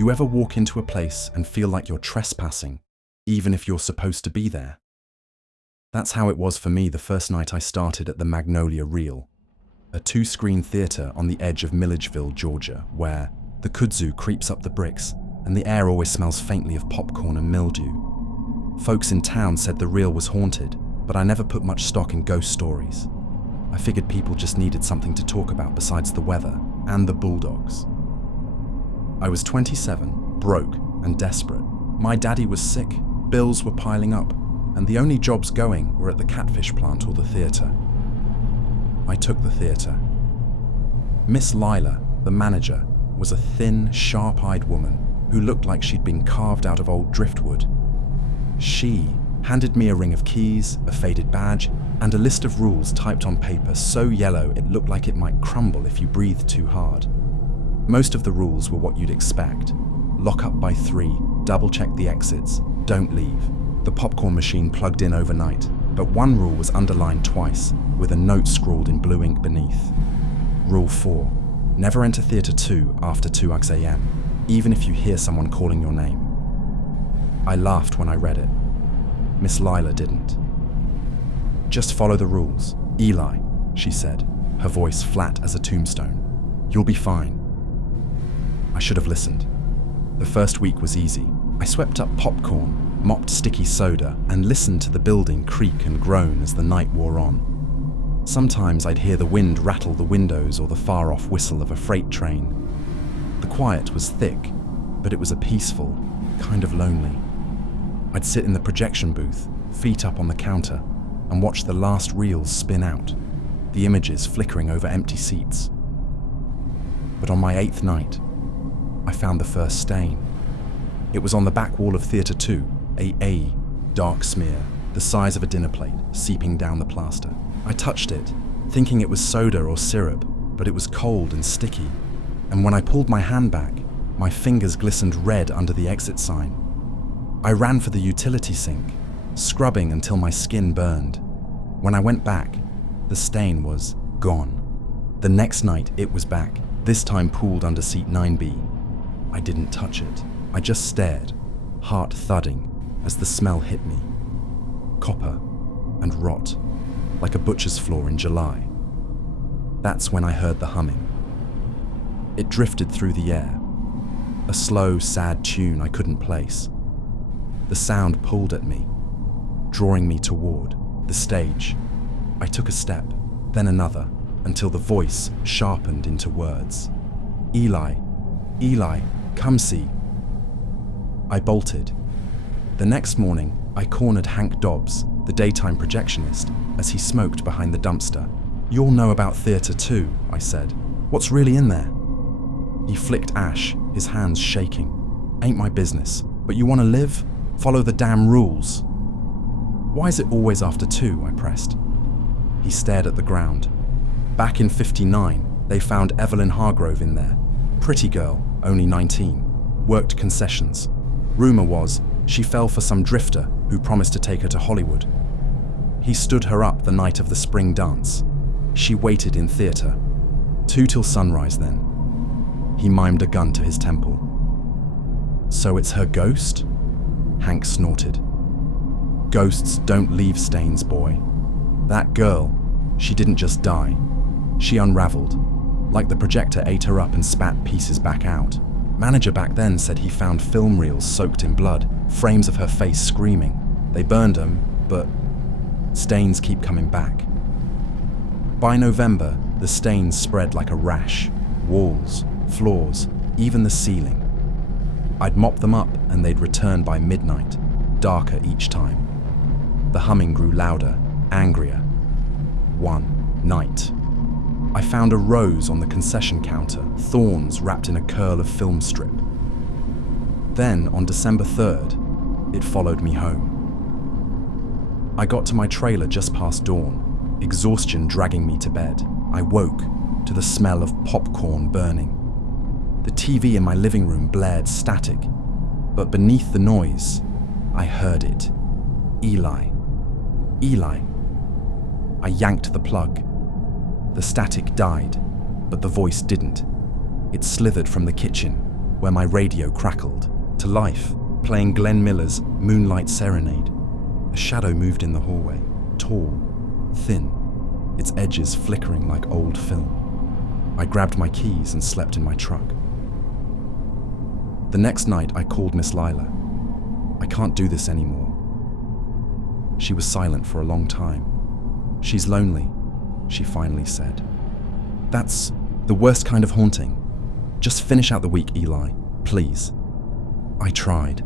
You ever walk into a place and feel like you're trespassing, even if you're supposed to be there? That's how it was for me the first night I started at the Magnolia Reel, a 2-screen theatre on the edge of Milledgeville, Georgia, where the kudzu creeps up the bricks and the air always smells faintly of popcorn and mildew. Folks in town said the reel was haunted, but I never put much stock in ghost stories. I figured people just needed something to talk about besides the weather and the bulldogs. I was 27, broke and desperate. My daddy was sick, bills were piling up, and the only jobs going were at the catfish plant or the theatre. I took the theatre. Miss Lila, the manager, was a thin, sharp-eyed woman who looked like she'd been carved out of old driftwood. She handed me a ring of keys, a faded badge, and a list of rules typed on paper so yellow it looked like it might crumble if you breathed too hard. Most of the rules were what you'd expect. Lock up by 3, double-check the exits, don't leave. The popcorn machine plugged in overnight, but one rule was underlined twice, with a note scrawled in blue ink beneath. Rule 4, never enter Theatre 2 after 2 a.m., even if you hear someone calling your name. I laughed when I read it. Miss Lila didn't. Just follow the rules. Eli, she said, her voice flat as a tombstone. You'll be fine. I should have listened. The first week was easy. I swept up popcorn, mopped sticky soda, and listened to the building creak and groan as the night wore on. Sometimes I'd hear the wind rattle the windows or the far-off whistle of a freight train. The quiet was thick, but it was a peaceful, kind of lonely. I'd sit in the projection booth, feet up on the counter, and watch the last reels spin out, the images flickering over empty seats. But on my 8th night, I found the first stain. It was on the back wall of Theatre 2, a dark smear, the size of a dinner plate, seeping down the plaster. I touched it, thinking it was soda or syrup, but it was cold and sticky, and when I pulled my hand back, my fingers glistened red under the exit sign. I ran for the utility sink, scrubbing until my skin burned. When I went back, the stain was gone. The next night, it was back, this time pooled under seat 9B. I didn't touch it. I just stared, heart thudding, as the smell hit me. Copper and rot, like a butcher's floor in July. That's when I heard the humming. It drifted through the air, a slow, sad tune I couldn't place. The sound pulled at me, drawing me toward the stage. I took a step, then another, until the voice sharpened into words. Eli, Eli, come see. I bolted. The next morning, I cornered Hank Dobbs, the daytime projectionist, as he smoked behind the dumpster. You'll know about Theatre 2, I said. What's really in there? He flicked ash, his hands shaking. Ain't my business, but you want to live? Follow the damn rules. Why is it always after 2, I pressed. He stared at the ground. Back in '59, they found Evelyn Hargrove in there. Pretty girl, only 19. Worked concessions. Rumor was she fell for some drifter who promised to take her to Hollywood. He stood her up the night of the spring dance. She waited in theatre. 2 till sunrise then. He mimed a gun to his temple. So it's her ghost? Hank snorted. Ghosts don't leave stains, boy. That girl, she didn't just die. She unraveled, like the projector ate her up and spat pieces back out. Manager back then said he found film reels soaked in blood, frames of her face screaming. They burned them, but stains keep coming back. By November, the stains spread like a rash. Walls, floors, even the ceiling. I'd mop them up and they'd return by midnight, darker each time. The humming grew louder, angrier. One night, I found a rose on the concession counter, thorns wrapped in a curl of film strip. Then, on December 3rd, it followed me home. I got to my trailer just past dawn, exhaustion dragging me to bed. I woke to the smell of popcorn burning. The TV in my living room blared static, but beneath the noise, I heard it. Eli. Eli. I yanked the plug. The static died, but the voice didn't. It slithered from the kitchen, where my radio crackled to life, playing Glenn Miller's Moonlight Serenade. A shadow moved in the hallway, tall, thin, its edges flickering like old film. I grabbed my keys and slept in my truck. The next night, I called Miss Lila. I can't do this anymore. She was silent for a long time. She's lonely, she finally said. That's the worst kind of haunting. Just finish out the week, Eli, please. I tried.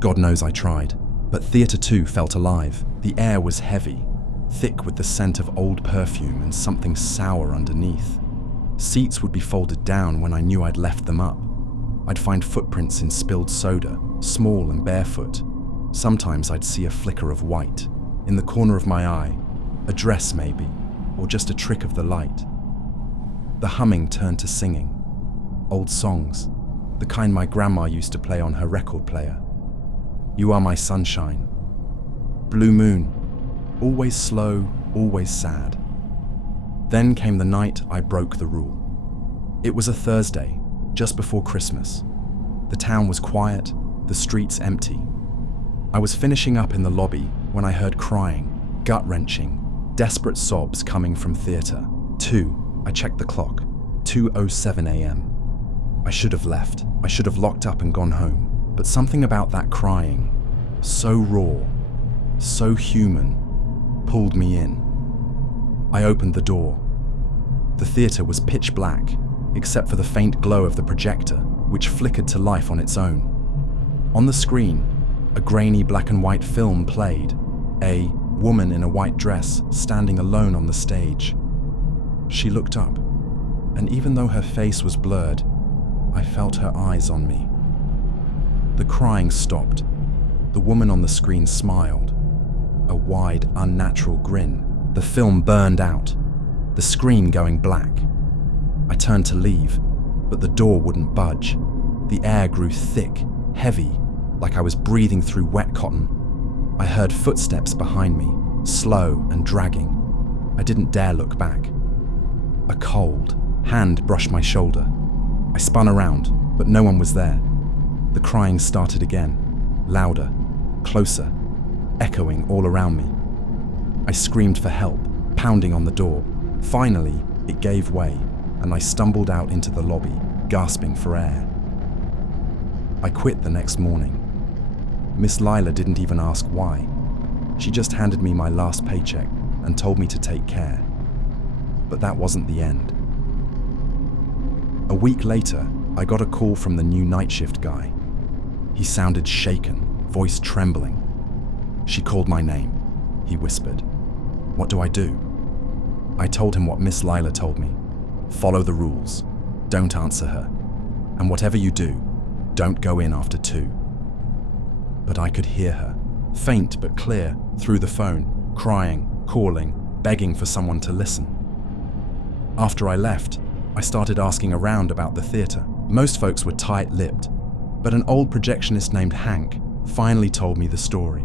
God knows I tried. But Theatre 2 felt alive. The air was heavy, thick with the scent of old perfume and something sour underneath. Seats would be folded down when I knew I'd left them up. I'd find footprints in spilled soda, small and barefoot. Sometimes I'd see a flicker of white, in the corner of my eye, a dress maybe, or just a trick of the light. The humming turned to singing. Old songs, the kind my grandma used to play on her record player. You Are My Sunshine. Blue Moon, always slow, always sad. Then came the night I broke the rule. It was a Thursday, just before Christmas. The town was quiet, the streets empty. I was finishing up in the lobby when I heard crying, gut-wrenching, desperate sobs coming from Theatre 2. I checked the clock, 2:07 a.m. I should have left. I should have locked up and gone home. But something about that crying, so raw, so human, pulled me in. I opened the door. The theatre was pitch black, except for the faint glow of the projector, which flickered to life on its own. On the screen, a grainy black and white film played, a woman in a white dress standing alone on the stage. She looked up, and even though her face was blurred, I felt her eyes on me. The crying stopped. The woman on the screen smiled. A wide, unnatural grin. The film burned out, the screen going black. I turned to leave, but the door wouldn't budge. The air grew thick, heavy, like I was breathing through wet cotton. I heard footsteps behind me, slow and dragging. I didn't dare look back. A cold hand brushed my shoulder. I spun around, but no one was there. The crying started again, louder, closer, echoing all around me. I screamed for help, pounding on the door. Finally, it gave way, and I stumbled out into the lobby, gasping for air. I quit the next morning. Miss Lila didn't even ask why. She just handed me my last paycheck and told me to take care. But that wasn't the end. A week later, I got a call from the new nightshift guy. He sounded shaken, voice trembling. She called my name, he whispered. What do I do? I told him what Miss Lila told me. Follow the rules. Don't answer her. And whatever you do, don't go in after 2. But I could hear her, faint but clear, through the phone, crying, calling, begging for someone to listen. After I left, I started asking around about the theatre. Most folks were tight-lipped, but an old projectionist named Hank finally told me the story.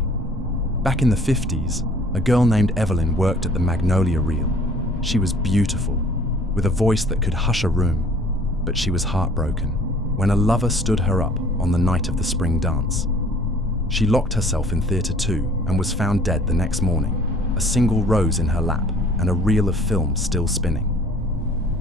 Back in the 50s, a girl named Evelyn worked at the Magnolia Reel. She was beautiful, with a voice that could hush a room, but she was heartbroken when a lover stood her up on the night of the spring dance. She locked herself in Theatre 2 and was found dead the next morning, a single rose in her lap and a reel of film still spinning.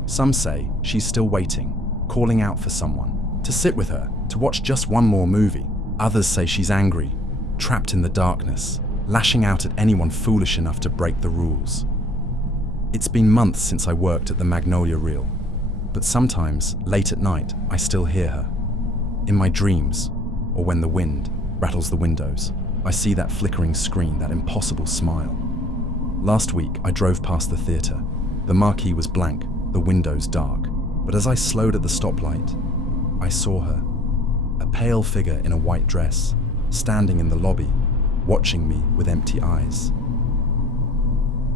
Some say she's still waiting, calling out for someone to sit with her, to watch just one more movie. Others say she's angry, trapped in the darkness, lashing out at anyone foolish enough to break the rules. It's been months since I worked at the Magnolia Reel, but sometimes, late at night, I still hear her. In my dreams, or when the wind rattles the windows, I see that flickering screen, that impossible smile. Last week, I drove past the theatre. The marquee was blank, the windows dark, but as I slowed at the stoplight, I saw her, a pale figure in a white dress, standing in the lobby, watching me with empty eyes.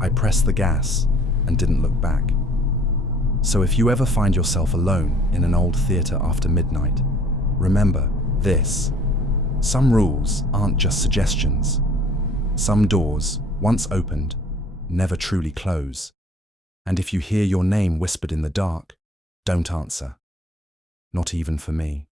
I pressed the gas and didn't look back. So if you ever find yourself alone in an old theatre after midnight, remember this. Some rules aren't just suggestions. Some doors, once opened, never truly close. And if you hear your name whispered in the dark, don't answer. Not even for me.